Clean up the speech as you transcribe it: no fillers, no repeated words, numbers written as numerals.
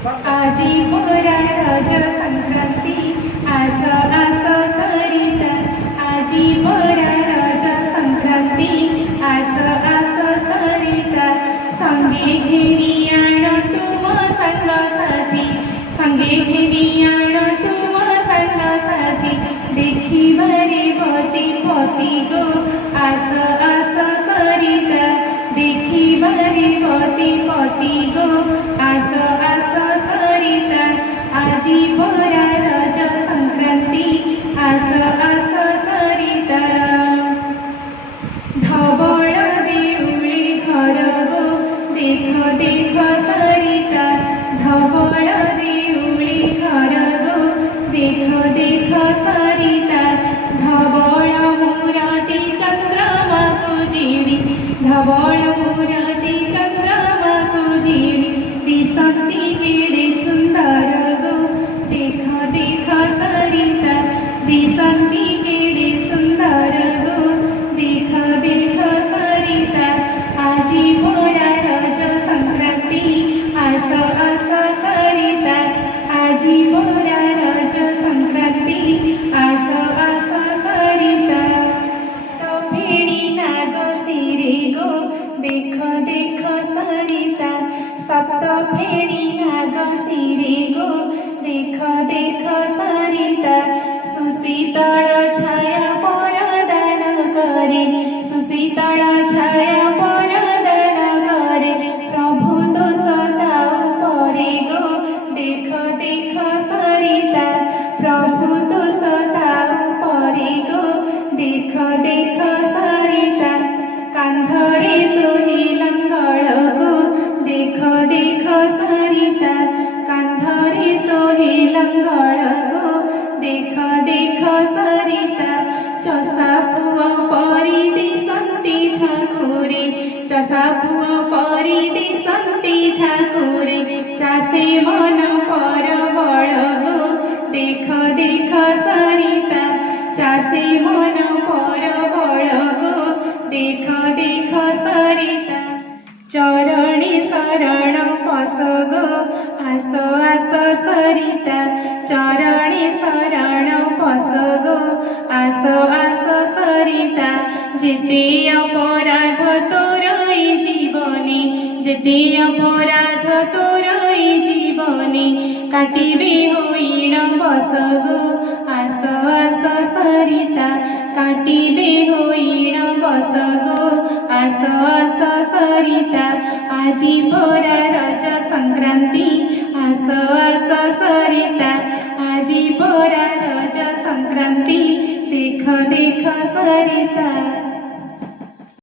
आजी मोरा रज संक्रांति आस आस सरिता आजी मोरा रज संक्रांति आस आस सरिता संगे घेनी आण तुम संग साथी संगे घेनी आण तुम संग साथी देखिबारे पति पति गो आस आस सरिता देखिबारे पति पति गो आस आस सरिता आजी मोरा रज संक्रांति आस आस सरिता धवल देउली घर गो देख देख सरिता धवल देउली घर गो देख देख सरिता धवल मूरति चंद्रमा को जीवी धवल मूरति चंद्रमा को जीवी दिशंती केड़े सुंदर गो देख देख सरिता दिशंती केड़े सुंदर गो देख देख सरिता आजी मोरा रज संक्रांति आस आस सरिता आजी मोरा रज संक्रांति आस आस सरिता तो फेणी नाग सिरे गो देख देख सरिता सप्त फेणी नाग सिरे गो देख देख सरिता सुशीतल छाया परदान करे सुशीतल छाया परदान करे प्रभु तो सताओ परे गो देख देख सरिता प्रभु तो सताओ परे गो देख देख सरिता कांधरे सोही लंगड़ गो देख देख सरिता कांधरे सोही लंगड़ गो देख देख सरिता चषा पुआ परी दिशंती ठाकुरे चषा पुआ परी दिशंती ठाकुरे चासे मन पर बड़ गो देख देख सरिता चासे मन पर बड़ गो देख देख सरिता चरणी शरण पस गो आस आस सरिता चरणी शरण पस गो आस आस सरिता जेते अपराध तोर जीवनी जेते अपराध तोर जीवनी काटिबे होइण बस गो आस आस सरिता काटिबे होइण बस गो आस आस सरिता आजी मोरा रज संक्रांति आस आस सरिता आजी मोरा रज संक्रांति देख देख सरिता।